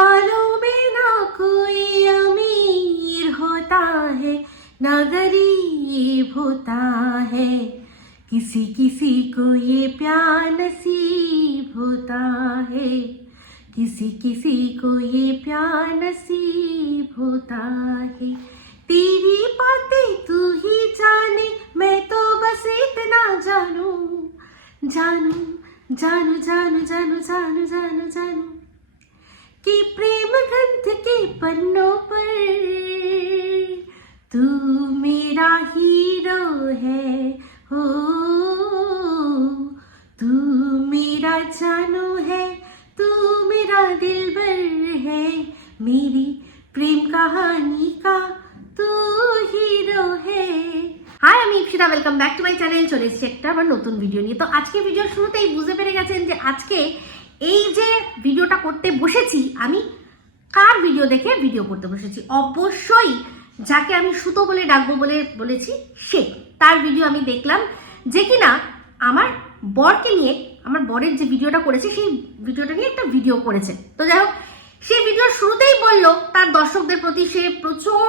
बालों में ना कोई अमीर होता है ना गरीब होता है, किसी किसी को ये प्यार नसीब होता है, किसी किसी को ये प्यार नसीब होता है। तेरी बातें तू ही जाने, मैं तो बस इतना जानू जानू जानू जानू जानू जानू जानू जानू कि प्रेम ग्रंथ के पन्नों पर तू मेरा हीरो है, हो तू मेरा जानू है, तू मेरा दिलबर है, मेरी प्रेम कहानी का तू হিরো হে। হাই, আমি Ipsita, welcome back to my channel. চলে এসেছি একটা আবার নতুন ভিডিও নিয়ে। তো আজকে ভিডিওর শুরুতেই বুঝতে পেরে গেছেন যে আজকে এই যে ভিডিওটা করতে বসেছি, আমি কার ভিডিও দেখে ভিডিও করতে বসেছি। অবশ্যই যাকে আমি সুতো বলে ডাকবো বলে বলেছি সে, তার ভিডিও আমি দেখলাম, যে কিনা আমার বরকে নিয়ে, আমার বরের যে ভিডিওটা করেছে সেই ভিডিওটা নিয়ে একটা ভিডিও করেছে। তো যাই হোক, সেই ভিডিওর শুরুতেই বললো তার দর্শকদের প্রতি সে প্রচুর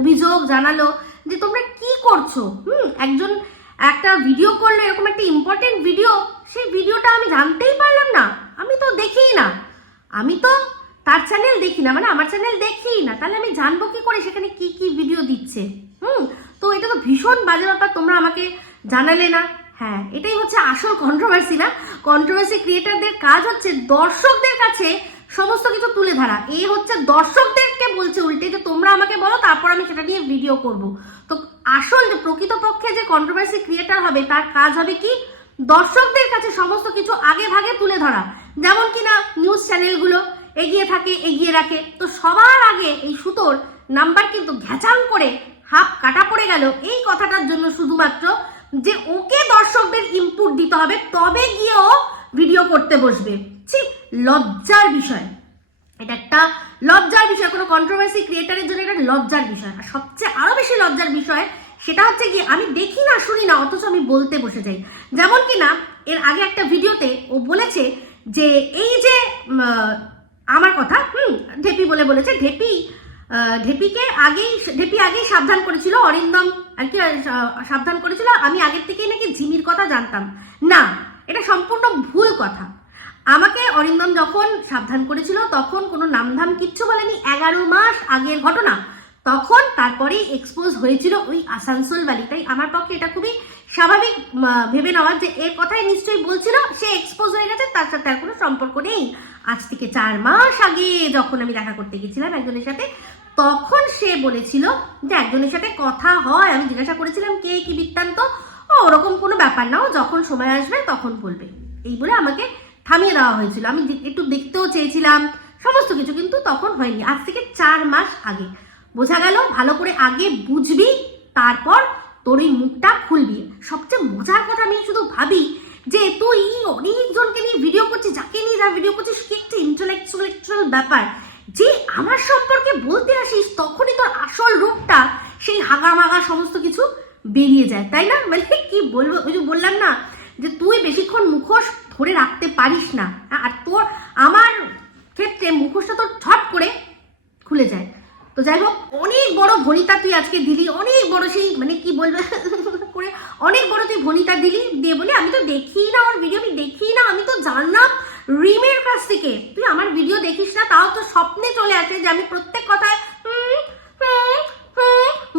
অভিযোগ জানালো যে তোমরা কি করছো, একজন একটা ভিডিও করলো, এরকম একটা ইম্পর্টেন্ট ভিডিও, সেই ভিডিওটা আমি জানতেই পারলাম না, আমি তো দেখিই না, আমি তো তার চ্যানেল দেখি না, মানে আমার চ্যানেল দেখিই না, তাহলে আমি জানবো কি করে সেখানে কি কি ভিডিও দিচ্ছে। তো এটা তো ভীষণ বাজে ব্যাপার, তোমরা আমাকে জানালে না। হ্যাঁ, এটাই হচ্ছে আসল কন্ট্রোভার্সি না। কন্ট্রোভার্সি ক্রিয়েটারদের কাজ হচ্ছে দর্শকদের কাছে সমস্ত কিছু তুলে ধরা। এই হচ্ছে দর্শকদেরকে বলছে উল্টে যে তোমরা আমাকে বলো, তারপর আমি সেটা নিয়ে ভিডিও করব। তো আসল যে প্রকৃতপক্ষে যে কন্ট্রোভার্সি ক্রিয়েটার হবে তার কাজ হবে কি, দর্শকদের কাছে সমস্ত কিছু আগে ভাগে তুলে ধরা। যেমন কিনা নিউজ চ্যানেলগুলো এগিয়ে থাকে, এগিয়ে রাখে। তো সবার আগে এই সুতোর নাম্বার কিন্তু ঘ্যাচাং করে হাফ কাটা পড়ে গেল এই কথাটার জন্য, শুধুমাত্র যে ওকে দর্শকদের ইনপুট দিতে হবে, তবে গিয়ে ও ভিডিও করতে বসবে। ঠিক লজ্জার বিষয়, এটা একটা লজ্জার বিষয়, কোনো কন্ট্রোভার্সি ক্রিয়েটারের জন্য এটা লজ্জার বিষয়। আর সবচেয়ে আরো বেশি লজ্জার বিষয় সেটা হচ্ছে কি, আমি দেখি না শুনি না, অথচ আমি বলতে বসে যাই। যেমন কিনা এর আগে একটা ভিডিওতে ও বলেছে যে এই যে আমার কথা ঢেপি বলে বলেছে, ঢেপি আগেই সাবধান করেছিল, অরিন্দম আর কি সাবধান করেছিল, আমি আগের থেকেই নাকি ঝিমির কথা জানতাম না। এটা সম্পূর্ণ ভুল কথা। আমাকে অরিন্দম যখন সাবধান করেছিল তখন কোনো নামধাম কিচ্ছু বলেনি, 11 মাস আগের ঘটনা, তখন তারপরেই এক্সপোজ হয়েছিল ওই আসানসোল বালি। তাই আমার পক্ষে এটা খুবই স্বাভাবিক ভেবে নেওয়া যে এর কথাই নিশ্চয়ই বলছিল, সে এক্সপোজ হয়ে গেছে, তার সাথে আর কোনো সম্পর্ক নেই। আজ থেকে 4 মাস আগে যখন আমি দেখা করতে গেছিলাম একজনের সাথে, তখন সে বলেছিল যে একজনের সাথে কথা হয়, আমি জিজ্ঞাসা করেছিলাম কে কি বৃত্তান্ত, ওরকম কোনো ব্যাপার না, ও যখন সময় আসবে তখন বলবে, এই বলে আমাকে থামিয়ে দেওয়া হয়েছিল। আমি একটু দেখতেও চেয়েছিলাম সমস্ত কিছু, কিন্তু তখন হয়নি। আজ থেকে 4 মাস আগে বোঝা গেল, ভালো করে আগে বুঝবি তারপর তোর এই মুখটা খুলবি। সবচেয়ে মজার কথা, আমি শুধু ভাবি যে তুই অনেকজনকে নিয়ে ভিডিও করছিস, যাকে নিয়ে যা ভিডিও করছিস কি একটা ইন্টেলেকচুয়াল ব্যাপার, যে আমার সম্পর্কে বলতে আসিস তখনই তোর আসল রূপটা সেই হাগামাগা সমস্ত কিছু বেরিয়ে যায়, তাই না? মানে কি বলবো, ওই যে বললাম না যে তুই বেশিক্ষণ মুখোশ ধরে রাখতে পারিস না, আর তোর আমার ক্ষেত্রে মুখোশটা তোর ছট করে খুলে যায়। তো যাই হোক, অনেক বড় ভনিতা তুই আজকে দিলি, অনেক বড় সেই মানে কি বলবে করে অনেক বড় তুই ভনিতা দিলি, দিয়ে বলি আমি তো দেখি না ওর ভিডিও, আমি দেখি না, আমি তো জানলাম রিমের কাছ থেকে। তুই আমার ভিডিও দেখিস না, তাও তো স্বপ্নে চলে আসে যে আমি প্রত্যেক কথায়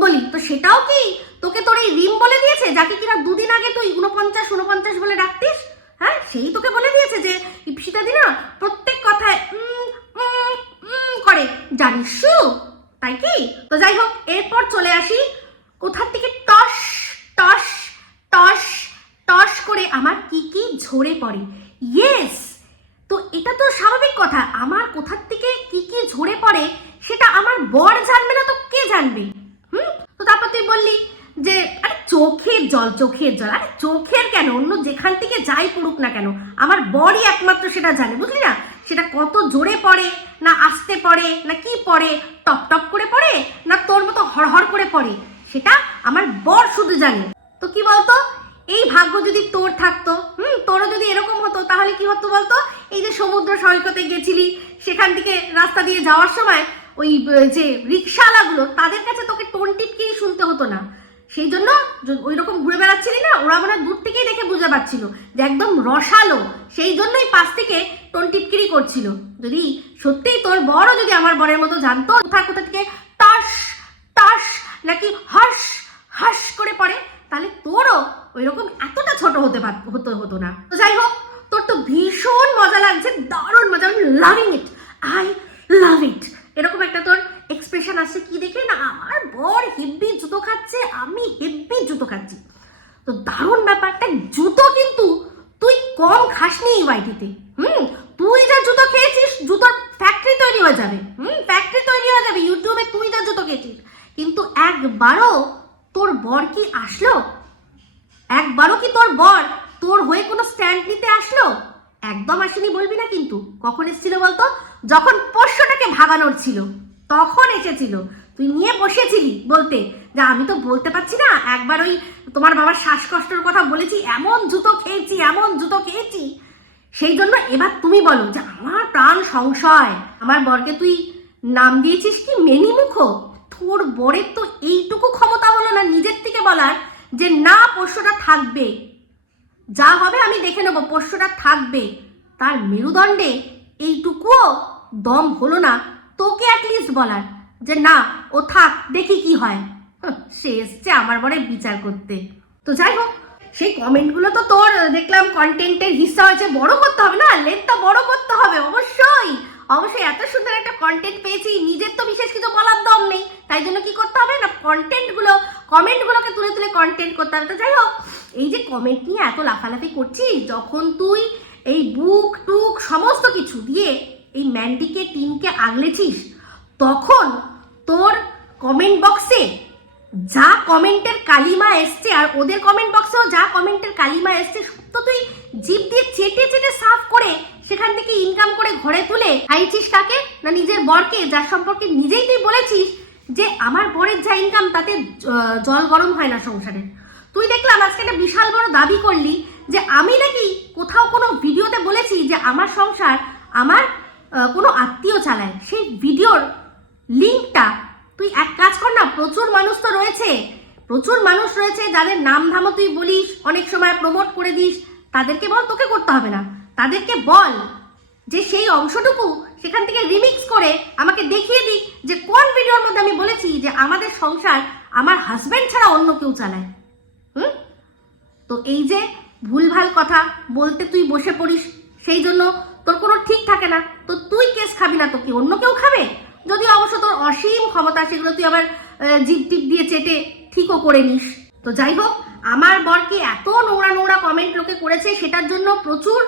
বলি। তো সেটাও কি তোকে তোর এই রিম বলে দিয়েছে, যাকে কিনা 2 দিন আগে তুই 49 বলে ডাকতিস? হ্যাঁ, সেই তোকে বলে দিয়েছে যে ইপসিতা দি না প্রত্যেক কথায় করে, জানিস তাই কি? তো যাই হোক, এরপর চলে আসি কোথার থেকে টস টস টস টস করে আমার কি কি ঝরে পড়ে। ইয়েস, তো এটা তো স্বাভাবিক কথা, আমার কোথার থেকে কি কি ঝরে পড়ে সেটা আমার বর জানবে না তো কে জানবে? তো তারপর তুই বললি যে আরে চোখের জল, আরে চোখের কেন, অন্য যেখান থেকে যাই পড়ুক না কেন, আমার বরই একমাত্র সেটা জানে, বুঝলি না? সেটা কত জোরে পড়ে, না আস্তে পড়ে, না কি পড়ে, টপ টপ করে পড়ে, না তোর মতো হড়হড় করে পড়ে, সেটা আমার বর শুধু জানে। তো কি বলতো, এই ভাগ্য যদি তোর থাকতো, তোরও যদি এরকম হতো, তাহলে কি হতো বলতো? এই যে সমুদ্র সৈকতে গেছিলি, সেখান থেকে রাস্তা দিয়ে যাওয়ার সময় ওই যে রিক্সাওয়ালাগুলো তাদের কাছে তোকে টোন টিপকেই শুনতে হতো না। সেই জন্য ওই রকম ঘুরে বেড়াচ্ছিলি না, ওরা মনে দূর থেকেই দেখে বুঝতে পারছিল যে একদম রসালো, সেই জন্যই পাশ থেকে টোন টিপকিরি করছিল। যদি সত্যিই তোর বড়ও যদি আমার বরের মতো জানতো কোথা থেকে টাস টাস নাকি হাস হাস করে পড়ে, তাহলে তোরও ওই রকম এতটা ছোট হতো না। তো যাই হোক, তোর তো ভীষণ মজা লাগছে, দারুণ মজা, লাভিং ইট, আই লাভ ইট। এরকম একটা তোর এক্সপ্রেশন আসছে কি দেখে না, আমার বর হেব্বি জুতো খাচ্ছে, আমি হেব্বি জুতো খাচ্ছি। তো দারুণ ব্যাপারটা, জুতো কিন্তু তুই কম খাসনি এই বাড়িতে। তুই যা জুতো খেয়েছিস, জুতোর ফ্যাক্টরি তৈরি হয়ে যাবে। ফ্যাক্টরি তৈরি হয়ে যাবে ইউটিউবে, তুই যা জুতো খেয়েছিস। কিন্তু একবারও তোর বর কি আসলো? একবারও কি তোর বর তোর হয়ে কোনো স্ট্যান্ড নিতে আসলো? একদম আসেনি বলবি না কিন্তু। কখন এসেছিল বলতো? যখন পোষ্যটাকে ভাগানোর ছিল তখন এসেছিল। তুই নিয়ে বসেছিলি বলতে যে আমি তো বলতে পারছি না, একবার ওই তোমার বাবার শ্বাসকষ্টের কথা বলেছি, এমন জুতো খেয়েছি, এমন জুতো খেয়েছি। সেই জন্য এবার তুমি বলো যে আমার প্রাণ সংশয়, আমার বরকে তুই নাম দিয়েছিস কি মেনিমুখ? তোর বরের তো এইটুকু ক্ষমতা হলো না নিজের থেকে বলার যে না, পোষ্যটা থাকবে, যা হবে আমি দেখে নেবো, পোষ্যটা থাকবে। তার মেরুদণ্ডে এইটুকুও দম হলো না তোকে অ্যাটলিস্ট বলার যে না, ও থাক, দেখি কি হয়। সে এসছে আমার বরের বিচার করতে। তো যাই হোক, সেই কমেন্টগুলো তো তোর দেখলাম কন্টেন্টের হিস্সা হয়েছে, বড় করতে হবে না, লেন্থটা বড় করতে হবে অবশ্যই। অবশ্যই এত সুন্দর একটা কন্টেন্ট পেয়েছি, নিজের তো বিশেষ কিছু বলার দম নেই, তাই জন্য কি করতে হবে না, কমেন্টগুলোকে তুলে তুলে কন্টেন্ট করতে হবে। তো যাই হোক, এই যে কমেন্ট নিয়ে এত লাফালাফি করছিস, যখন তুই এই বুক টুক সমস্ত কিছু দিয়ে এই ম্যান্ডিকে টিমকে আগলেছিস, তখন তোর কমেন্ট বক্সে যা কমেন্টের কালিমা এসছে, আর ওদের কমেন্ট বক্সেও যা কমেন্টের কালিমা এসছে, তো তুই জিভ দিয়ে চেটে চেটে সাফ করে সেখান থেকে ইনকাম করে ঘরে তুলে খাইছিস কাকে না, নিজের বরকে, যার সম্পর্কে নিজেই তুই বলেছিস যে আমার বরের যা ইনকাম তাতে জল গরম হয় না সংসারে। তুই দেখলাম আজকে একটা বিশাল বড় দাবি করলি যে আমি নাকি কোথাও কোনো ভিডিওতে বলেছি যে আমার সংসার আমার কোনো আত্মীয় চালায়। সেই ভিডিওর লিঙ্কটা তুই এক কাজ কর না, প্রচুর মানুষ রয়েছে যাদের নাম ধামও তুই বলিস, অনেক সময় প্রমোট করে দিস, তাদেরকে বল, তোকে করতে হবে না, তাদেরকে বল যে সেই অংশটুকু সেখান থেকে রিমিক্স করে আমাকে দেখিয়ে দিক যে কোন ভিডিওর মধ্যে আমি বলেছি যে আমাদের সংসার আমার হাজবেন্ড ছাড়া অন্য কেউ চালায়। তো এই যে ভুলভাল কথা বলতে তুই বসে পড়িস, সেই জন্য তোর কোনো ঠিক থাকে না। তো তুই কেস খাবি না, তো কি অন্য কেউ খাবে? যদিও অবশ্য তোর অসীম ক্ষমতা, সেগুলো তুই আবার জিপ টিপ দিয়ে চেটে ঠিকও করে নিস। তো যাই হোক, আমার বরকে এত নোংরা কমেন্ট লোকে করেছে, সেটার জন্য প্রচুর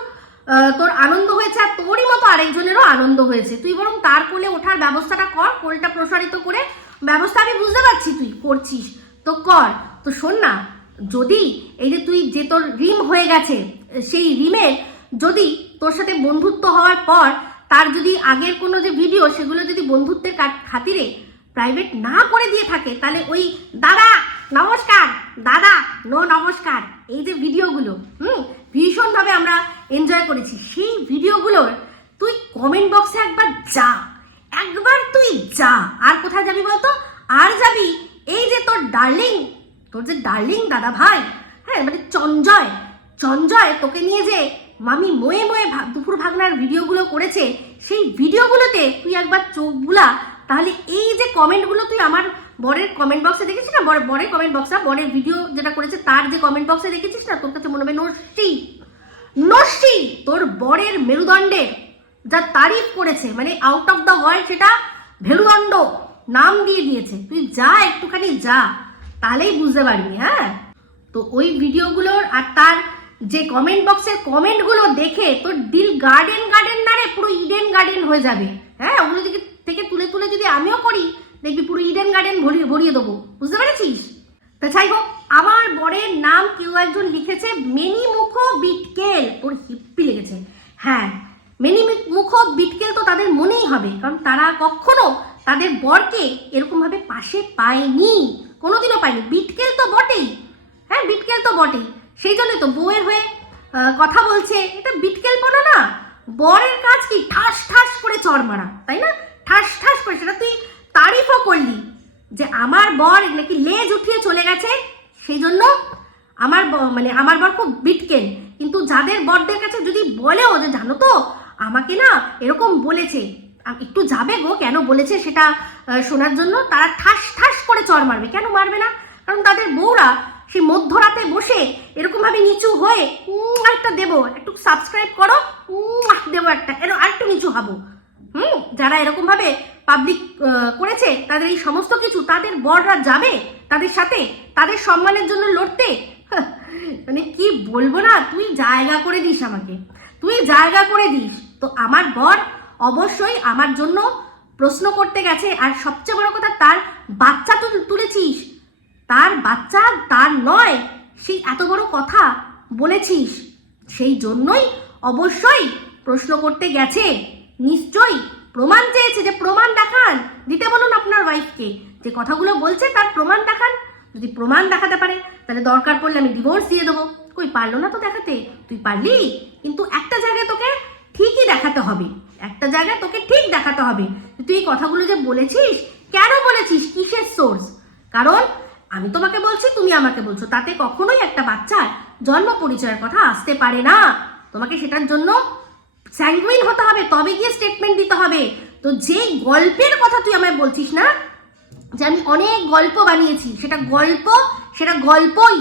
তোর আনন্দ হয়েছে, আর তোরই মতো আরেকজনেরও আনন্দ হয়েছে। তুই বরং তার কোলে ওঠার ব্যবস্থাটা কর, কোলটা প্রসারিত করে ব্যবস্থা, আমি বুঝতে পারছি তুই করছিস, তো কর। তো শোন না, যদি এই যে তুই যে তোর রিম হয়ে গেছে, সেই রিমের যদি তোর সাথে বন্ধুত্ব হওয়ার পর তার যদি আগের কোনো যে ভিডিও, সেগুলো যদি বন্ধুত্বের খাতিরে প্রাইভেট না করে দিয়ে থাকে, তাহলে ওই দাদা নমস্কার, দাদা নো নমস্কার, এই যে ভিডিওগুলো ভীষণভাবে আমরা এনজয় করেছি, সেই ভিডিওগুলোর তুই কমেন্ট বক্সে একবার তুই যা। আর কোথায় যাবি বলতো? আর যাবি এই যে তোর যে ডার্লিং দাদা ভাই, হ্যাঁ, মানে চঞ্জয় তোকে নিয়ে যে মামি ময়ে দুপুর ভাগনার ভিডিওগুলো করেছে, সেই ভিডিওগুলোতে তুই একবার চোখ বুলা, তাহলে এই যে কমেন্টগুলো তুই আমার বরের কমেন্ট বক্সে দেখেছিস না, বরের কমেন্ট বক্সটা, বরের ভিডিও যেটা করেছে তার যে কমেন্ট বক্সে দেখেছিস না, তোর কাছে মনে হবে নষ্টি তোর বরের মেরুদণ্ডের যা তারিফ করেছে, মানে আউট অফ দ্য ওয়ার্ল্ড, সেটা মেরুদণ্ড নাম দিয়ে দিয়েছে। তুই যা, একটুখানি যা, তাহলেই বুঝতে পারবি। হ্যাঁ, তো ওই ভিডিওগুলোর আর তার যে কমেন্ট বক্সের কমেন্টগুলো দেখে তোর দিল গার্ডেন না রে, পুরো ইডেন গার্ডেন হয়ে যাবে। হ্যাঁ, ওগুলো থেকে তুলে যদি আমিও করি, দেখবি পুরো ইডেন গার্ডেন ভরিয়ে দেবো, বুঝতে পেরেছিস? তা যাই হোক, আমার বরের নাম কেউ একজন লিখেছে মেনিমুখ বিটকেল, ওর হিপ্পি লেগেছে। হ্যাঁ, মেনিমুখ বিটকেল তো তাদের মনেই হবে, কারণ তারা কখনো তাদের বরকে এরকম ভাবে পাশে পায়নি, কোনোদিনও পায়নি। বিটকেল তো বটেই, হ্যাঁ, বিটকেল তো বটেই, সেই জন্য তো বউয়ের হয়ে কথা বলছে, এটা বিটকেল পনা না, বরের কাজ কি ঠাস ঠাস করে চড় মারা, তাই না? ঠাস ঠাস করে, সেটা তুই তারিফও করলি যে আমার বর নাকি লেজ উঠিয়ে চলে গেছে, সেই জন্য আমার মানে আমার বর খুব বিটকেন। কিন্তু যাদের বরদের কাছে যদি বলেও যে জানো তো আমাকে না এরকম বলেছে, একটু যাবে গো কেন বলেছে সেটা শোনার জন্য, তারা ঠাস ঠাস করে চড় মারবে। কেন মারবে না? কারণ তাদের বউরা সেই মধ্যরাতে বসে এরকম ভাবে নিচু হয়ে একটা দেবো, একটু সাবস্ক্রাইব করো, দেবো একটা, আরেকটু নিচু হবো। যারা এরকম ভাবে পাবলিক করেছে তাদের এই সমস্ত কিছু, তাদের বররা যাবে তাদের সাথে তাদের সম্মানের জন্য লড়তে? মানে কি বলবো না, তুই জায়গা করে দিস আমাকে, তুই জায়গা করে দিস। তো আমার বর অবশ্যই আমার জন্য প্রশ্ন করতে গেছে, আর সবচেয়ে বড় কথা তার বাচ্চা তুলেছিস, তার বাচ্চা তার নয়, সেই এত বড় কথা বলেছিস, সেই জন্যই অবশ্যই প্রশ্ন করতে গেছে। নিশ্চয়ই প্রমাণ চেয়েছে, যে প্রমাণ দেখান, দিতে বলুন আপনার ওয়াইফকে, যে কথাগুলো বলছে তার প্রমাণ দেখান। যদি প্রমাণ দেখাতে পারে তাহলে দরকার পড়লে আমি ডিভোর্স দিয়ে দেবো। কই পারলো না তো দেখাতে, তুই পারলি। কিন্তু একটা জায়গায় তোকে ঠিকই দেখাতে হবে, একটা জায়গায় তোকে ঠিক দেখাতে হবে তুই এই কথাগুলো যে বলেছিস, কেন বলেছিস, কিসের সোর্স। কারণ আমি তোমাকে বলছি, তুমি আমাকে বলছো, তাতে কখনোই একটা বাচ্চার জন্ম পরিচয়ের কথা আসতে পারে না। তোমাকে সেটার জন্য স্যাঙ্গুইন হতে হবে, তবে গিয়ে স্টেটমেন্ট দিতে হবে। তো যেই গল্পের কথা তুই আমায় বলছিস না, যে আমি অনেক গল্প বানিয়েছি, সেটা গল্প, সেটা গল্পই,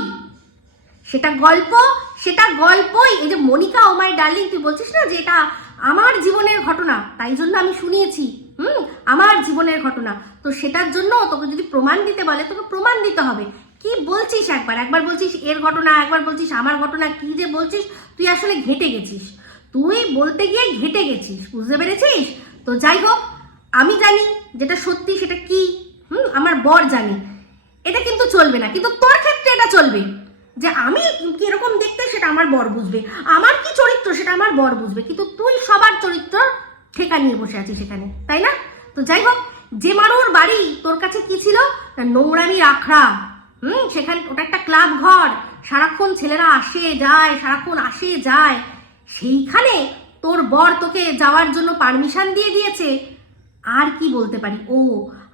সেটা গল্প, সেটা গল্পই। এই যে মনিকা ও মাই ডার্লিং তুই বলছিস না যে এটা আমার জীবনের ঘটনা, তাই জন্য আমি শুনিয়েছি, আমার জীবনের ঘটনা। তো সেটার জন্য তোকে যদি প্রমাণ দিতে বলে তোকে প্রমাণ দিতে হবে। কি বলছিস, একবার বলছিস এর ঘটনা, একবার বলছিস আমার ঘটনা, কি যে বলছিস, তুই আসলে ঘেটে গেছিস, তুই বলতে গিয়ে ঘেটে গেছিস, বুঝতে পেরেছিস? তো যাই হোক, আমি জানি যেটা সত্যি সেটা কি, আমার বর জানি, এটা কিন্তু চলবে না। কিন্তু তোর ক্ষেত্রে এটা চলবে, যে আমি কিরকম দেখতে সেটা আমার বর বুঝবে, আমার কি চরিত্র সেটা আমার বর বুঝবে, কিন্তু তুই সবার চরিত্র ঠেকা নিয়ে বসে আছিস সেখানে, তাই না? তো যাই হোক, যে মারুর বাড়ি তোর কাছে কি ছিল, নোংরামি আখড়া, সেখানে ওটা একটা ক্লাব ঘর, সারাক্ষণ ছেলেরা আসে যায়, সারাক্ষণ আসে যায়, সেইখানে তোর বর তোকে যাওয়ার জন্য পারমিশন দিয়ে দিয়েছে। আর কি বলতে পারি? ও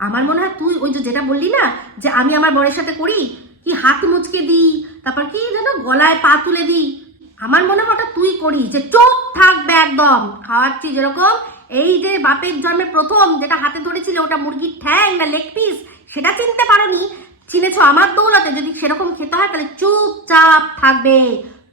আমার মনে হয় তুই ওই যে যেটা বললি না, যে আমি আমার বরের সাথে করি কি হাত মুচকে দিই, তারপর কি যেন গলায় পা তুলে দিই, আমার মনে হয় ওটা তুই করিস, যে চোখ থাকবে একদম, খাওয়াচ্ছি যেরকম, এই যে বাপের জন্মে প্রথম যেটা হাতে ধরেছিল ওটা মুরগির ঠ্যাং না লেগ পিস, সেটা চিনতে পারোনি, চিনেছ আমার দৌলতে। যদি সেরকম খেতে হয় তাহলে চুপচাপ থাকবে,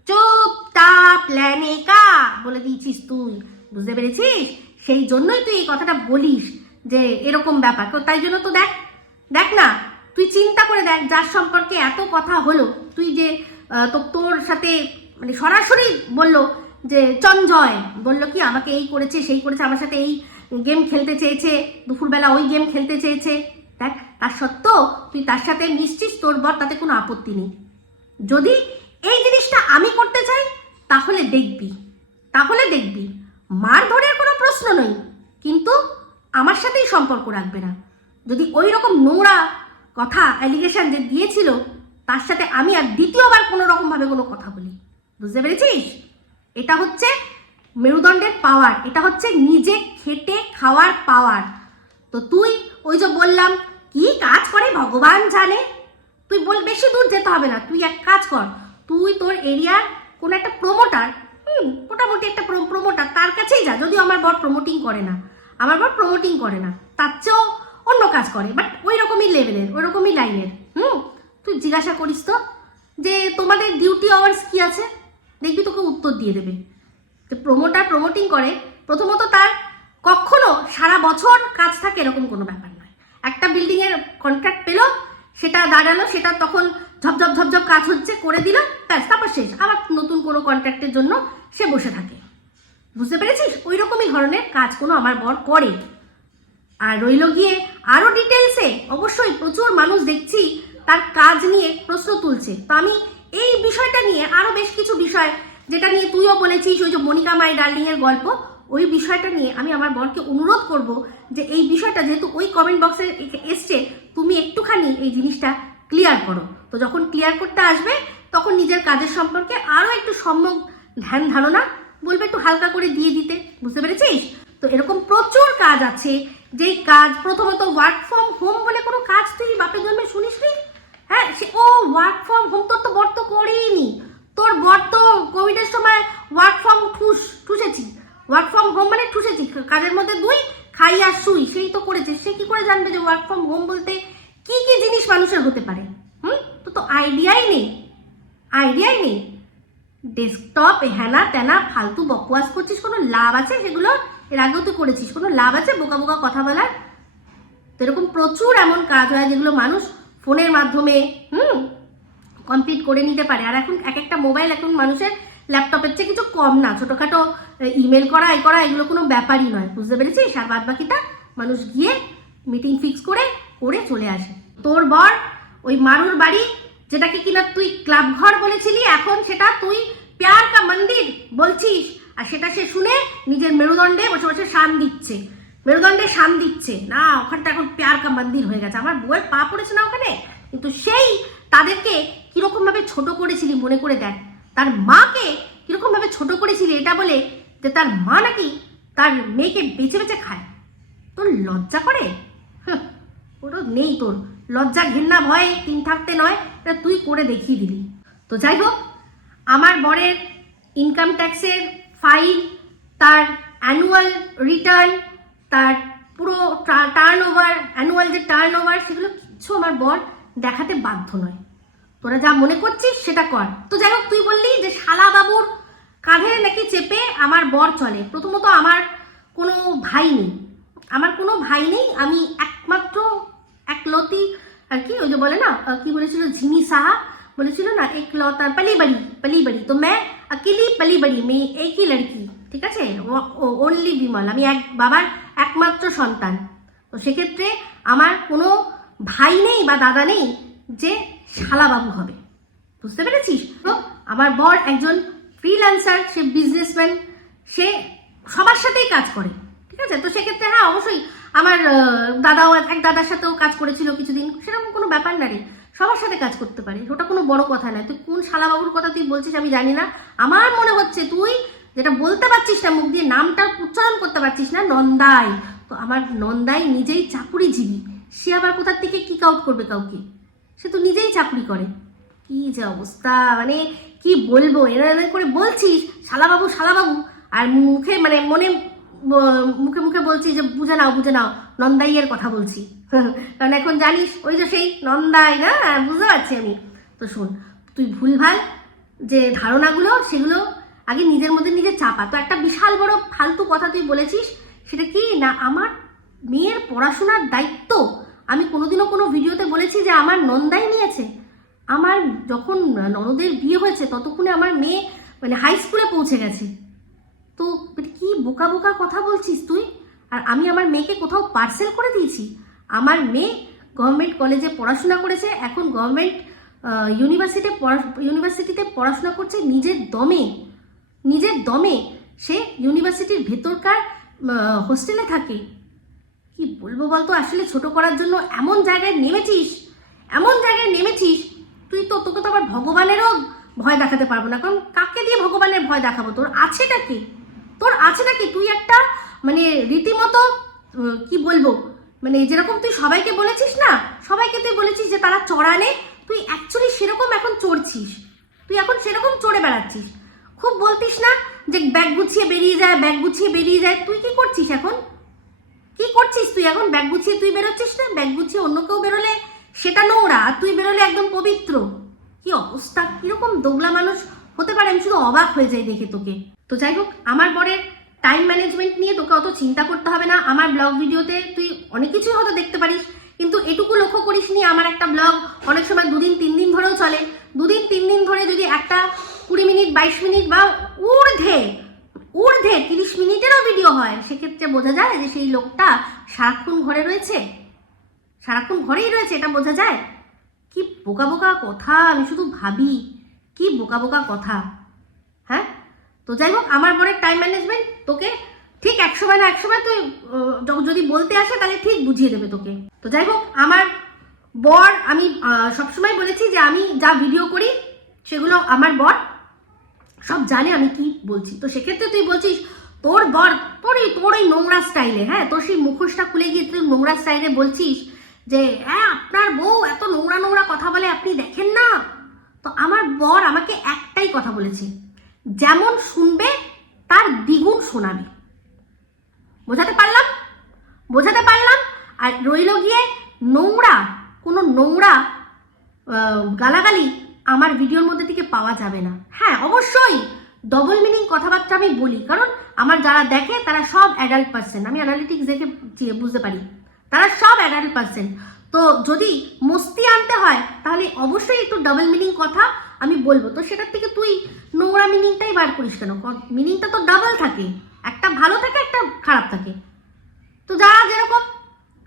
চুপচাপ লেনেকা বলে দিয়েছিস তুই, বুঝতে পেরেছিস? সেই জন্যই তুই এই কথাটা বলিস যে এরকম ব্যাপার। তো তাই জন্য তো দেখ দেখ না, তুই চিন্তা করে দেখ, যার সম্পর্কে এত কথা হলো, তুই যে তোর সাথে মানে সরাসরি বললো যে চঞ্জয় বললো কি আমাকে এই করেছে সেই করেছে, আমার সাথে এই গেম খেলতে চেয়েছে, দুপুরবেলা ওই গেম খেলতে চেয়েছে, দেখ তার সত্ত্বেও তুই তার সাথে মিশছিস, তোর বর তাতে কোনো আপত্তি নেই। যদি এই জিনিসটা আমি করতে চাই তাহলে দেখবি মার ধরের কোনো প্রশ্ন নেই, কিন্তু আমার সাথেই সম্পর্ক রাখবে না। যদি ওই রকম নোংরা কথা অ্যালিগেশন যে দিয়েছিল তার সাথে আমি আর দ্বিতীয়বার কোনো রকম ভাবে কোনো কথা বলি, বুঝতে পেরেছিস? এটা হচ্ছে মেরুদণ্ডের পাওয়ার, এটা হচ্ছে নিজে খেটে খাওয়ার পাওয়ার। তো তুই ওই যে বললাম কি কাজ করে ভগবান জানে, তুই বল বেশি দূর যেতে হবে না, তুই এক কাজ কর, তুই তোর এরিয়ার কোনো একটা প্রমোটার, মোটামুটি একটা প্রমোটার, তার কাছেই যা। যদিও আমার বর প্রমোটিং করে না, তার চেয়েও অন্য কাজ করে, বাট ওই রকমই লেভেলের, ওই রকমই লাইনের। তুই জিজ্ঞাসা করিস তো যে তোমাদের ডিউটি আওয়ার্স কি আছে, দেখবি তোকে উত্তর দিয়ে দেবে। যে প্রমোটার প্রমোটিং করে, প্রথমত তার কখনো সারা বছর কাজ থাকে এরকম কোনো ব্যাপার নয়। একটা বিল্ডিংয়ের কন্ট্রাক্ট পেলো, সেটা দাঁড়ালো, সেটা তখন ঝপঝপ কাজ হচ্ছে, করে দিল, ব্যাস, তারপর শেষ, আবার নতুন কোনো কন্ট্রাক্টের জন্য সে বসে থাকে, বুঝতে পেরেছিস? ওই রকমই ধরনের কাজ কোনো আমার বর করে। আর রইল গিয়ে আরো ডিটেলসে, অবশ্যই প্রচুর মানুষ দেখছি তার কাজ নিয়ে প্রশ্ন তুলছে। তো আমি এই বিষয়টা নিয়ে আরো বেশ কিছু বিষয়, যেটা নিয়ে তুইও বলেছিস, ওই যে মনিকা মাই ডার্লিং এর গল্প, ওই বিষয়টা নিয়ে আমি আমার বরকে অনুরোধ করব যে এই বিষয়টা যেহেতু ওই কমেন্ট বক্সে এসছে, তুমি একটুখানি এই জিনিসটা ক্লিয়ার করো। তো যখন ক্লিয়ার করতে আসবে তখন নিজের কাজের সম্পর্কে আরো একটু সম্যক ধ্যান ধারণা বলবে একটু হালকা করে দিয়ে দিতে, বুঝতে পেরেছিস? তো এরকম প্রচুর কাজ আছে, যেই কাজ প্রথমত ওয়ার্ক ফ্রম হোম বলে কোনো কাজ তুই বাপের জন্মে শুনিসনি? হ্যাঁ, সে ও ওয়ার্ক ফ্রম হোম তোর তো বর তো করেইনি। তোর বর তো কোভিডের সময় ওয়ার্ক ফ্রম ঠুসেছি, ওয়ার্ক ফ্রম হোম মানে ঠুসেছি, কাজের মধ্যে দুই, খাই আর শুই, সেই তো করেছে। সে কি করে জানবে যে ওয়ার্ক ফ্রম হোম বলতে কি কি জিনিস মানুষের হতে পারে? তো তো আইডিয়াই নেই, আইডিয়াই নেই। ডেস্কটপ হ্যানা ত্যানা ফালতু বকওয়াস করছিস, কোনো লাভ আছে? সেগুলো এর আগেও তুই করেছিস, কোনো লাভ আছে বোকা বোকা কথা বলার? তো এরকম প্রচুর এমন কাজ হয় যেগুলো মানুষ ফোনের মাধ্যমে কমপ্লিট করে নিতে পারে। আর এখন এক একটা মোবাইল এখন মানুষের ল্যাপটপের চেয়ে কিছু কম না, ছোটোখাটো ইমেল করা এগুলো কোনো ব্যাপারই নয়, বুঝতে পেরেছিস? আর বাদ বাকিটা মানুষ গিয়ে মিটিং ফিক্স করে করে চলে আসে। তোর বর ওই মারুর বাড়ি, যেটাকে কিনা তুই ক্লাব ঘর বলেছিলি, এখন সেটা তুই প্যার কা মন্দির বলছিস। আর সেটা সে শুনে নিজের মেরুদণ্ডে বসে বসে শান দিচ্ছে, মেরুদণ্ডে শান দিচ্ছে না, ওখানটা এখন প্যার কা মন্দির হয়ে গেছে। আমার বউয়ের পা পড়েছে না ওখানে, কিন্তু সেই তাদেরকে কিরকম ভাবে ছোট করেছিলি মনে করে দেখ। তার মাকে কিরকম ভাবে ছোট করেছিলি এটা বলে যে তার মা নাকি তার মেয়েকে বেঁচে বেঁচে খায়। তোর লজ্জা করে? ওটা নেই তোর লজ্জা, ঘেন্না, ভয় তিন থাকতে নয়, এটা তুই করে দেখিয়ে দিলি। তো যাই হোক, আমার বরের ইনকাম ট্যাক্সের ফাইল, তার অ্যানুয়াল রিটার্ন, তার পুরো টার্ন ওভার, অ্যানুয়াল যে টার্ন ওভার, সেগুলো কিচ্ছু আমার বর দেখাতে বাধ্য নয়। তোরা যা মনে করছিস সেটা কর। তো যাই হোক, তুই বললি যে শালা বাবুর কাঁধে নাকি চেপে আমার বর চলে। প্রথমত আমার কোনো ভাই নেই, আমার কোনো ভাই নেই, আমি একমাত্র একলতি আর কি, ওই যে বলে না, কি বলেছিল ঝিমি সাহা বলেছিল না, একলতা পলি বড়ি, তো मैं अकेली पली बड़ी, मैं एक ही लड़की, ঠিক আছে, ওনলি বিমল, আমি এক বাবার একমাত্র সন্তান। তো সেক্ষেত্রে আমার কোনো ভাই নেই বা দাদা নেই যে শালাবাবু হবে, বুঝতে পেরেছিস? তো আমার বর একজন ফ্রিল্যান্সার, সে বিজনেসম্যান, সে সবার সাথেই কাজ করে, ঠিক আছে? তো সেক্ষেত্রে হ্যাঁ অবশ্যই আমার দাদাও, এক দাদার সাথেও কাজ করেছিল কিছুদিন, সেরকম কোনো ব্যাপার না রে, সবার সাথে কাজ করতে পারে, ওটা কোনো বড় কথা নয়। তুই কোন শালাবাবুর কথা তুই বলছিস আমি জানি না, আমার মনে হচ্ছে তুই যেটা বলতে পারছিস না মুখ দিয়ে, নামটা উচ্চারণ করতে পারছিস না, নন্দাই। তো আমার নন্দাই নিজেই চাকুরিজীবী, সে আবার কোথার থেকে কিক আউট করবে কাউকে? সে তো নিজেই চাকরি করে। কি যে অবস্থা, মানে কি বলবো, এরা করে বলছিস শালাবাবু শালাবাবু, আর মুখে মানে মুখে মুখে বলছি যে বুঝে নাও নন্দাইয়ের কথা বলছি। কারণ এখন জানিস ওই যে সেই নন্দাই না, বুঝতে পারছি আমি। তো শোন, তুই ভুলভাল যে ধারণাগুলো সেগুলো আগে নিজের মধ্যে নিজে চাপা। তো একটা বিশাল বড় ফালতু কথা তুই বলেছিস, সেটা কি না, আমার মেয়ের পড়াশোনার দায়িত্ব আমি কোনোদিনও কোনো ভিডিওতে বলেছি যে আমার নন্দাই নিয়েছে? আমার যখন ননদের বিয়ে হয়েছে ততক্ষণে আমার মেয়ে মানে হাই স্কুলে পৌঁছে গেছে। তো কি বোকা বোকা কথা বলছিস তুই? আর আমি আমার মেয়েকে কোথাও পার্সেল করে দিয়েছি? আমার মেয়ে গভর্নমেন্ট কলেজে পড়াশোনা করেছে, এখন গভর্নমেন্ট ইউনিভার্সিটিতে পড়াশোনা করছে নিজের দমে। সে ইউনিভার্সিটির ভেতরকার হোস্টেলে থাকে। কি বলবো বলতো, আসলে ছোট করার জন্য এমন জায়গায় নেমেছিস তুই। তো তোকে তো আবার ভগবানেরও ভয় দেখাতে পারবো না, কারণ কাকে দিয়ে ভগবানের ভয় দেখাবো? তোর আছেটা কি? তুই একটা মানে রীতিমতো কি বলবো, মানে যেরকম তুই সবাইকে বলেছিস না, সবাইকে তুই বলেছিস যে তারা চড়ানে, তুই অ্যাকচুয়ালি সেরকম এখন চড়ছিস, তুই এখন সেরকম চড়ে বেড়াচ্ছিস। খুব বলতিস না যে ব্যাগ গুছিয়ে বেরিয়ে যায়, তুই কি করছিস এখন? কি করছিস তুই এখন? ব্যাগ গুছিয়ে তুই বেরোচ্ছিস না, ব্যাগ গুছিয়ে অন্য কেউ বেরোলে সেটা নোংরা, আর তুই বেরোলে একদম পবিত্র। কি অবস্থা, কিরকম দোগলা মানুষ হতে পারে, আমি শুধু অবাক হয়ে যাই দেখে তোকে। তো যাই হোক, আমার বরের টাইম ম্যানেজমেন্ট নিয়ে তোকে অত চিন্তা করতে হবে না। আমার ব্লগ ভিডিওতে তুই অনেক কিছুই হয়তো দেখতে পারিস, কিন্তু এটুকু লক্ষ্য করিস নি আমার একটা ব্লগ অনেক সময় 2-3 দিন ধরেও চলে। 2-3 দিন ধরে যদি একটা 20 মিনিট 22 মিনিট বা ঊর্ধ্বে 30 মিনিটেরও ভিডিও হয়, সেক্ষেত্রে বোঝা যায় যে সেই লোকটা সারাক্ষণ ঘরেই রয়েছে, এটা বোঝা যায়। কি বোকা বোকা কথা, আমি শুধু ভাবি কি বোকা বোকা কথা। হ্যাঁ, তো যাই হোক, আমার বরের টাইম ম্যানেজমেন্ট তোকে ঠিক 100 তুই যদি বলতে আসে তাহলে ঠিক বুঝিয়ে দেবে তোকে। তো যাই হোক, আমার বর, আমি সবসময় বলেছি যে আমি যা ভিডিও করি সেগুলো আমার বর সব জানে আমি কি বলছি। তো সেক্ষেত্রে তুই বলছিস তোর বর তোর এই নোংরা স্টাইলে, হ্যাঁ তোর সেই মুখোশটা খুলে গিয়ে তুই নোংরা স্টাইলে বলছিস যে হ্যাঁ আপনার বউ এত নোংরা নোংরা কথা বলে আপনি দেখেন না। তো আমার বর আমাকে একটাই কথা বলেছে, যেমন শুনবে তার দ্বিগুণ শোনাবে। বোঝাতে পারলাম? আর রইল গিয়ে নোংরা, কোনো নোংরা গালাগালি আমার ভিডিওর মধ্যে থেকে পাওয়া যাবে না। হ্যাঁ অবশ্যই ডবল মিনিং কথাবার্তা আমি বলি, কারণ আমার যারা দেখে তারা সব অ্যাডাল্ট পার্সন, আমি অ্যানালিটিক্স দেখে বুঝতে পারি তারা সব অ্যাডাল্ট পার্সন। তো যদি মস্তি আনতে হয় তাহলে অবশ্যই একটু ডাবল মিনিং কথা আমি বলবো। তো সেটার থেকে তুই নোংরা মিনিংটাই বার করিস কেন? মিনিংটা তো ডাবল থাকে, একটা ভালো থাকে একটা খারাপ থাকে। তো যারা যেরকম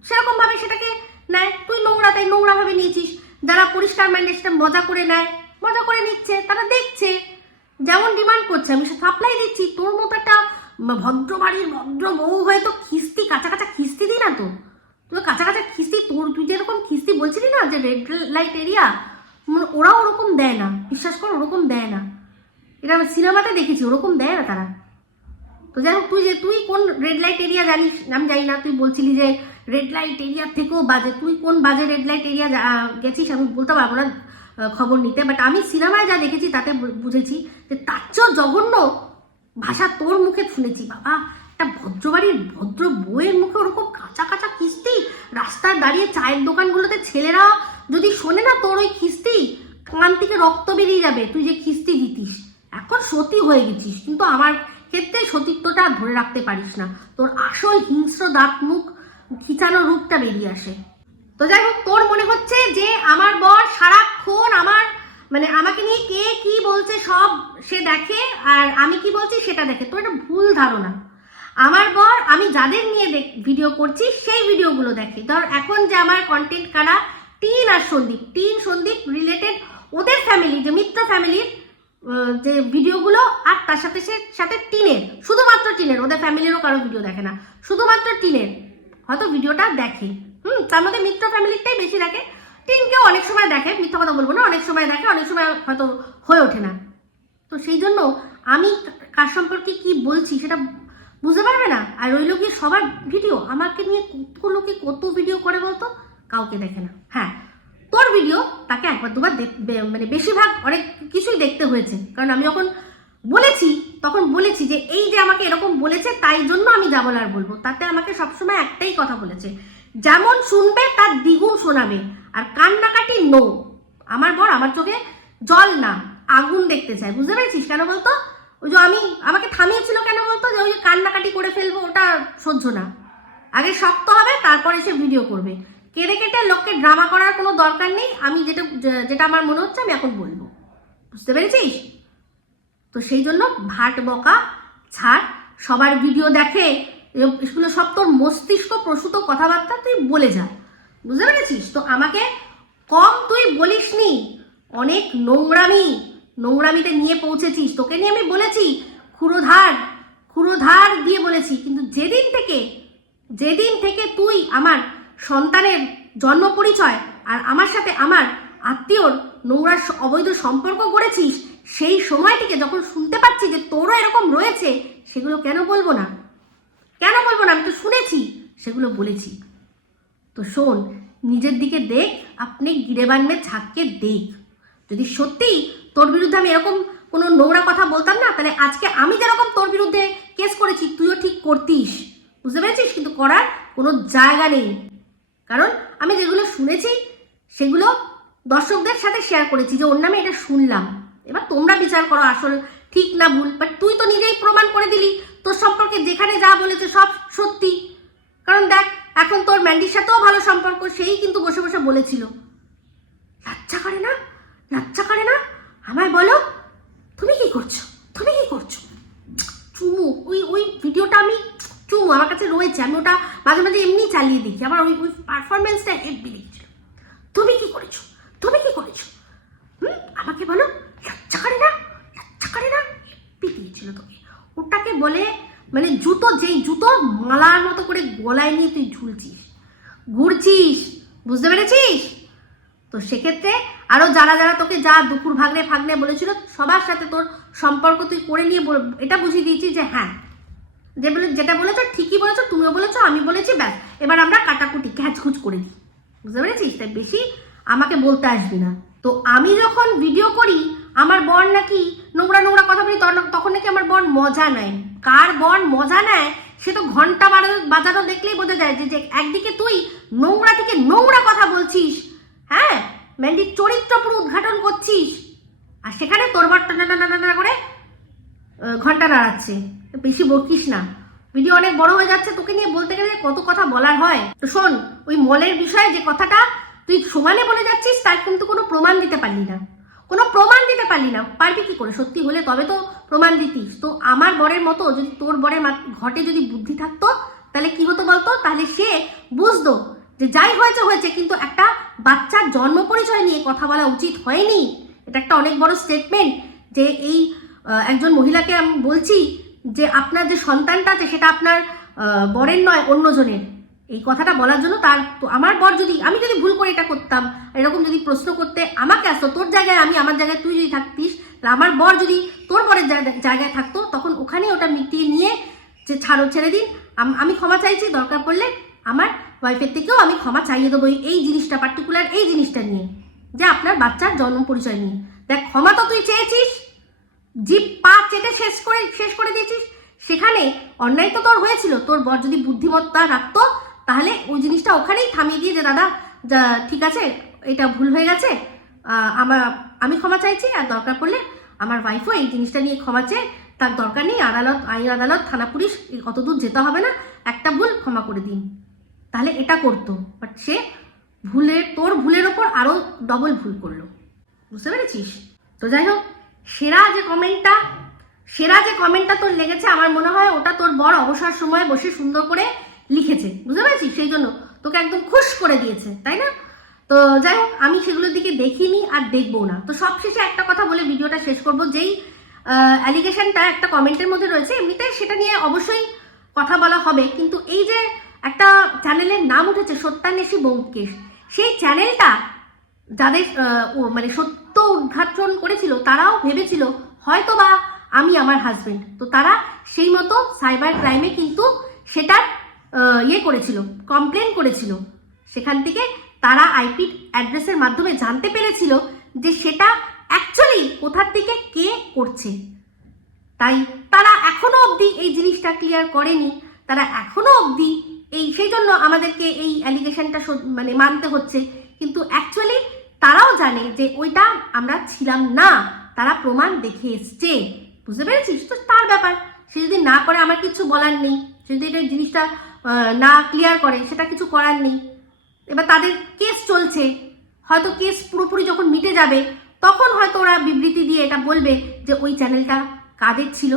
সেরকম ভাবে সেটাকে নেয়, তুই নোংরা তাই নোংরা ভাবে নিয়েছিস। যারা পরিষ্কার মাইন্ডে সেটা মজা করে নেয়, মজা করে নিচ্ছে, তারা দেখছে যেমন ডিমান্ড করছে আমি সাপ্লাই দিচ্ছি। তোর মতো একটা ভদ্র বাড়ির ভদ্র বউ হয়ে তো খিস্তি কাঁচা কাঁচা খিস্তি দিই না, তো তুই কাঁচা কাঁচা খিস্তি তুই যেরকম খিস্তি বলছিলি না যে রেড লাইট এরিয়া, ওরা ওরকম দেয় না, বিশ্বাস কর ওরকম দেয় না। এটা আমি সিনেমাতে দেখেছি, ওরকম দেয় না তারা। তো যাই হোক তুই কোন রেড লাইট এরিয়া জানিস আমি জানি না, তুই বলছিলি যে রেড লাইট এরিয়ার থেকেও বাজে, তুই কোন বাজে রেড লাইট এরিয়া গেছিস আমি বলতে পারবো না খবর নিতে, বাট আমি সিনেমায় যা দেখেছি তাতে বুঝেছি যে তার চেয়েও জঘন্য ভাষা তোর মুখে শুনেছি। বাবা একটা ভদ্রবাড়ির ভদ্র বউয়ের মুখে ওরকম কাঁচা কাঁচা খিস্তি, রাস্তায় দাঁড়িয়ে চায়ের দোকানগুলোতে ছেলেরা যদি শোনে না তোর ওই খিস্তি, কান থেকে রক্ত বেরিয়ে যাবে। তুই যে খিস্তি দিতিস এখন সতী হয়ে গেছিস, কিন্তু আমার ক্ষেত্রে সতীত্বটা ধরে রাখতে পারিস না, তোর আসল হিংস্র দাঁত মুখ খিচানো রূপটা বেরিয়ে আসে। তো যাই হোক তোর মনে হচ্ছে যে আমার বর সারাক্ষণ আমার আমাকে নিয়ে কে কি বলছে সব সে দেখে আর আমি কি বলছি সেটা দেখে। তো এটা ভুল ধারণা। আমার বর আমি যাদের নিয়ে ভিডিও করছি সেই ভিডিওগুলো দেখে। ধর এখন যে আমার কন্টেন্ট কারা টিন আর সন্দীপ রিলেটেড ওদের ফ্যামিলি, যে মিত্র ফ্যামিলির যে ভিডিওগুলো, আর তার সাথে টিনের, শুধুমাত্র টিনের, ওদের ফ্যামিলিরও কারো ভিডিও দেখে না, শুধুমাত্র টিনের হয়তো ভিডিওটা দেখে। তার মধ্যে মিত্র ফ্যামিলিটাই বেশি দেখে, টিনকেও অনেক সময় দেখে, মিথ্যা কথা বলবো না, অনেক সময় দেখে, অনেক সময় হয়তো হয়ে ওঠে না। তো সেই জন্য আমি কার সম্পর্কে কি বলছি সেটা বুঝতে পারবে না। আর রইল গিয়ে সবার ভিডিও, আমাকে নিয়ে কত লোকে কত ভিডিও করে বলতো, কাউকে দেখে না। হ্যাঁ তোর ভিডিও তাকে একবার দুবার বেশিরভাগ অনেক কিছুই দেখতে হয়েছে, কারণ আমি যখন বলেছি তখন বলেছি যে এই যে আমাকে এরকম বলেছে তাই জন্য আমি যা বলার বলবো। তাতে আমাকে সবসময় একটাই কথা বলেছে, যেমন শুনবে তার দ্বিগুণ শোনাবে। আর কান্নাকাটি নো, আমার বর আমার চোখে জল না আগুন দেখতে চায়, বুঝতে পেরেছিস কেন বলতো? ওই যে আমাকে থামিয়েছিল কেন বলতো, যে ওই যে কান্নাকাটি করে ফেলবো ওটা সহ্য না, আগে শক্ত হবে তারপরে সে ভিডিও করবে। কেটে কেটে লোককে ড্রামা করার কোনো দরকার নেই, আমি যেটা আমার মনে হচ্ছে আমি এখন বলবো, বুঝতে পেরেছিস? তো সেই জন্য ভাট বকা ছাড়, সবার ভিডিও দেখে এগুলো সব তোর মস্তিষ্ক প্রসূত কথাবার্তা তুই বলে যা, বুঝতে পেরেছিস? তো আমাকে কম তুই বলিসনি, অনেক নোংরামিতে নিয়ে পৌঁছেছিস। তোকে নিয়ে আমি বলেছি ক্ষুরোধার দিয়ে বলেছি, কিন্তু যেদিন থেকে তুই আমার সন্তানের জন্ম পরিচয় আর আমার সাথে আমার আত্মীয়র নোংরা অবৈধ সম্পর্ক গড়েছিস, সেই সময় থেকে যখন শুনতে পাচ্ছি যে তোরও এরকম রয়েছে, সেগুলো কেন বলবো না? আমি তো শুনেছি, সেগুলো বলেছি। তো শোন, নিজের দিকে দেখ, আপনি গিরেবান মে ঝাঁককে দেখ। যদি সত্যি তোর বিরুদ্ধে আমি এরকম কোনো নোংরা কথা বলতাম না, তাহলে আজকে আমি যেরকম তোর বিরুদ্ধে কেস করেছি তুইও ঠিক করতিস, বুঝতে পেরেছিস? কিন্তু করার কোনো জায়গা নেই, কারণ আমি যেগুলো শুনেছি সেগুলো দর্শকদের সাথে শেয়ার করেছি যে ওর নামে এটা শুনলাম। এবার তোমরা বিচার করো আসল ঠিক না ভুল, বাট তুই তো নিজেই প্রমাণ করে দিলি তোর সম্পর্কে যেখানে যা বলেছে সব সত্যি। কারণ দেখ এখন তোর ম্যান্ডির সাথেও ভালো সম্পর্ক, সেই কিন্তু বসে বসে বলেছিল। লজ্জা করে না? আমায় বলো তুমি কি করছো? চুমু, ওই ভিডিওটা আমি আমার কাছে রয়েছে, আমি ওটা মাঝে মাঝে এমনি চালিয়ে দেখি, আমার ওই পারফরমেন্সটা হেভি দেখছিল। তুমি কি করেছো? আমাকে বলো, লজ্জা করে না? হেভি দিয়েছিল তোকে। ওটাকে বলে জুতো, যেই জুতো মালার মতো করে গলায় নিয়ে তুই ঝুলছিস, ঘুরছিস, বুঝতে পেরেছিস? তো সেক্ষেত্রে আরো যারা যারা তোকে যা দুপুর ভাগ্নে ফাগ্নে বলেছিল সবার সাথে তোর সম্পর্ক তুই করে নিয়ে এটা বুঝিয়ে দিয়েছি যে হ্যাঁ যেটা বলেছো ঠিকই বলেছো, তুমিও বলেছো, আমি বলেছি, ব্যাস এবার আমরা কাটাকুটি খ্যাচখুচ করে দিই, বুঝতে পেরেছিস? তাই বেশি আমাকে বলতে আসবি না। তো আমি যখন ভিডিও করি আমার বর নাকি নোংরা নোংরা কথা বলি তখন নাকি আমার বর মজা নেয়। কার বর মজা নেয় সে তো ঘন্টা বাজানো দেখলেই বোঝা যায় যে একদিকে তুই নোংরা থেকে নোংরা কথা বলছিস, হ্যাঁ ম্যান্ডির চরিত্র পুরো উদ্ঘাটন করছিস, আর সেখানে তোর বর টানা করে ঘন্টা নাড়াচ্ছে। বেশি বকিস না, ভিডিও অনেক বড় হয়ে যাচ্ছে, তোকে নিয়ে বলতে গেলে কত কথা বলার হয়। তো শোন, ওই মলের বিষয়ে যে কথাটা তুই সমানে বলে যাচ্ছিস তার কিন্তু কোনো প্রমাণ দিতে পারলি না, পারবি কি করে? সত্যি হলে তবে তো প্রমাণ দিতিস। তো আমার বরের মতো যদি তোর বরের ঘটে যদি বুদ্ধি থাকতো তাহলে কি হতো বলতো? তাহলে সে বুঝতো যে যাই হয়েছে হয়েছে, কিন্তু একটা বাচ্চার জন্ম পরিচয় নিয়ে কথা বলা উচিত হয়নি। এটা একটা অনেক বড় স্টেটমেন্ট যে এই একজন মহিলাকে আমি বলছি যে আপনার যে সন্তানটা আছে সেটা আপনার বরের নয় অন্যজনের। এই কথাটা বলার জন্য আমার বর আমি যদি ভুল করে এটা করতাম, এরকম যদি প্রশ্ন করতে আমাকে আসতো, তোর জায়গায় আমি, আমার জায়গায় তুই যদি থাকতিস, আমার বর যদি তোর বরের জায়গায় থাকতো, তখন ওখানে ওটা মিটিয়ে নিয়ে যে ছেড়ে দিন, আমি ক্ষমা চাইছি, দরকার পড়লে আমার ওয়াইফের থেকেও আমি ক্ষমা চাইয়ে দেবো এই জিনিসটা, পার্টিকুলার এই জিনিসটা নিয়ে, যে আপনার বাচ্চার জন্ম পরিচয় নিয়ে। দেখ, ক্ষমা তো তুই চেয়েছিস, জিভ পা চেটে শেষ করে দিয়েছিস, সেখানে অন্যায় তো তোর হয়েছিল। তোর বর যদি বুদ্ধিমত্তা রাখতো তাহলে ওই জিনিসটা ওখানেই থামিয়ে দিয়ে যে দাদা ঠিক আছে, এটা ভুল হয়ে গেছে, আমি ক্ষমা চাইছি, আর দরকার পড়লে আমার ওয়াইফও এই জিনিসটা নিয়ে ক্ষমা চেয়ে, তার দরকার নেই আইন আদালত থানা পুলিশ কত দূর যেতে হবে না, একটা ভুল ক্ষমা করে দিন, তাহলে এটা করতো। বাট সে তোর ভুলের ওপর আরো ডবল ভুল করলো, বুঝতে পেরেছিস? তো যাই হোক, সেরা যে কমেন্টটা তোর লেগেছে, আমার মনে হয় ওটা তোর বর অবসর সময় বসে সুন্দর করে লিখেছে, বুঝতে পেরেছিস? সেই জন্য তোকে একদম খুশ করে দিয়েছে, তাই না? তো যাই হোক, আমি সেগুলোর দিকে দেখিনি আর দেখবো না। তো সবশেষে একটা কথা বলে ভিডিওটা শেষ করবো, যেই অ্যালিগেশনটা একটা কমেন্টের মধ্যে রয়েছে, এমনিতে সেটা নিয়ে অবশ্যই কথা বলা হবে, কিন্তু এই যে একটা চ্যানেলের নাম উঠেছে সত্যান্বেষী ব্যোমকেশ, সেই চ্যানেলটা যাদের মানে সত্য উদ্ঘাটন করেছিল তারাও ভেবেছিল হয়তো বা আমি আমার হাজবেন্ড, তো তারা সেই মতো সাইবার ক্রাইমে কিন্তু সেটার করেছিল, কমপ্লেন করেছিল। সেখান থেকে তারা আইপি অ্যাড্রেসের মাধ্যমে জানতে পেরেছিল যে সেটা অ্যাকচুয়ালি কোথার থেকে কে করছে। তাই তারা এখনো অবধি এই জিনিসটা ক্লিয়ার করেনি, তারা এখনো অবধি সেই জন্য আমাদেরকে এই অ্যালিগেশনটা মানে মানতে হচ্ছে, কিন্তু অ্যাকচুয়ালি তারাও জানে যে ওইটা আমরা ছিলাম না, তারা প্রমাণ দেখে এসছে, বুঝতে পেরেছিস? তো তার ব্যাপার, সে যদি না করে আমার কিছু বলার নেই, সে যদি এটা জিনিসটা না ক্লিয়ার করে সেটা কিছু করার নেই। এবার তাদের কেস চলছে, হয়তো কেস পুরোপুরি যখন মিটে যাবে তখন হয়তো ওরা বিবৃতি দিয়ে এটা বলবে যে ওই চ্যানেলটা কাদের ছিল।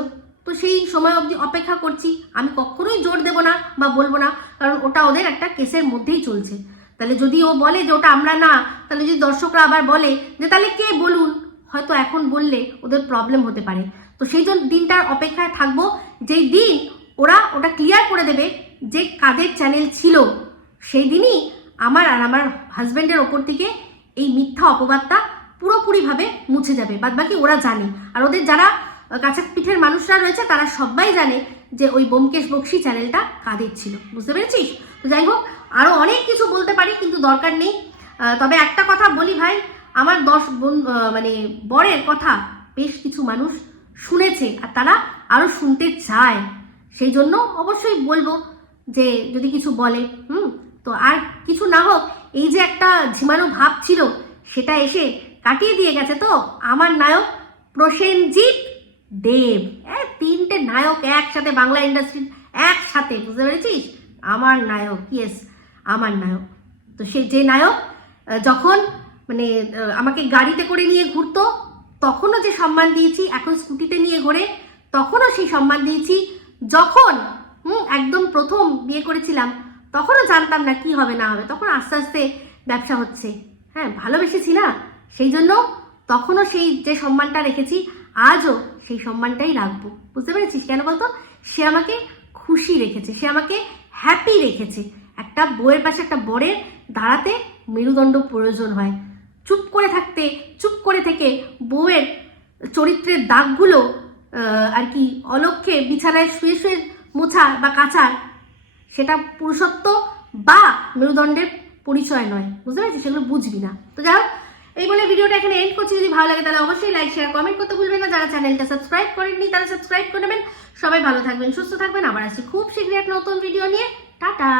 তো সেই সময় অবধি অপেক্ষা করছি, আমি কখনোই জোর দেব না বা বলবো না, কারণ ওটা ওদের একটা কেসের মধ্যেই চলছে। তাহলে যদি ও বলে যে ওটা আমরা না, তাহলে যদি দর্শকরা আবার বলে যে তাহলে কে বলুন, হয়তো এখন বললে ওদের প্রবলেম হতে পারে। তো সেই জন্য দিনটার অপেক্ষায় থাকবো, যেই দিন ওরা ওটা ক্লিয়ার করে দেবে যে কাদের চ্যানেল ছিল, সেই দিনই আমার আর আমার হাজব্যান্ডের ওপর থেকে এই মিথ্যা অপবাদটা পুরোপুরিভাবে মুছে যাবে। বাদবাকি ওরা জানে, আর ওদের যারা কাছা পিঠের মানুষরা রয়েছে তারা সবাই জানে যে ওই ব্যোমকেশ বক্সী চ্যানেলটা কাদের ছিল, বুঝতে পেরেছিস? তো যাই হোক, আরো অনেক কিছু বলতে পারি কিন্তু দরকার নেই। তবে একটা কথা বলি ভাই, আমার মানে বরের কথা বেশ কিছু মানুষ শুনেছে আর তারা আরো শুনতে চায়, সেই জন্য অবশ্যই বলবো যে যদি কিছু বলে তো আর কিছু না হোক, এই যে একটা ঝিমানো ভাব ছিল সেটা এসে কাটিয়ে দিয়ে গেছে। তো আমার নায়ক প্রসেনজিৎ দেব, তিনটে নায়ক একসাথে, বাংলা ইন্ডাস্ট্রির একসাথে, বুঝতে পেরেছিস? আমার নায়ক, ইয়েস আমার নায়ক। তো সে যে নায়ক যখন মানে আমাকে গাড়িতে করে নিয়ে ঘুরতো তখনও যে সম্মান দিয়েছি, এখন স্কুটিতে নিয়ে ঘোরে তখনও সেই সম্মান দিয়েছি, যখন একদম প্রথম বিয়ে করেছিলাম তখনও জানতাম না কি হবে না হবে, তখন আস্তে আস্তে ব্যবসা হচ্ছে, ভালোবেসেছি না, সেই জন্য তখনও সেই যে সম্মানটা রেখেছি আজও সেই সম্মানটাই রাখবো, বুঝতে পেরেছিস? কেন বলতো? সে আমাকে খুশি রেখেছে, সে আমাকে হ্যাপি রেখেছে। একটা বউয়ের পাশে একটা বরের দাঁড়াতে মেরুদণ্ড প্রয়োজন হয়, চুপ করে থাকতে, চুপ করে থেকে বউয়ের চরিত্রের দাগগুলো আর কি অলক্ষ্যে বিছানায় শুয়ে শুয়ে মোছা বা কাচা, সেটা পুরুষত্ব বা মেরুদণ্ডের পরিচয় নয়, বুঝতে পারছিস? সেগুলো বুঝবি না। তো যাই হোক, এই বলে ভিডিওটা এখানে এন্ড করছি। যদি ভালো লাগে তাহলে অবশ্যই লাইক, শেয়ার, কমেন্ট করতে ভুলবেন না। যারা চ্যানেলটা সাবস্ক্রাইব করেননি তারা সাবস্ক্রাইব করে নেবেন। সবাই ভালো থাকবেন, সুস্থ থাকবেন। আবার আসছি খুব শীঘ্রই এক নতুন ভিডিও নিয়ে। টাটা।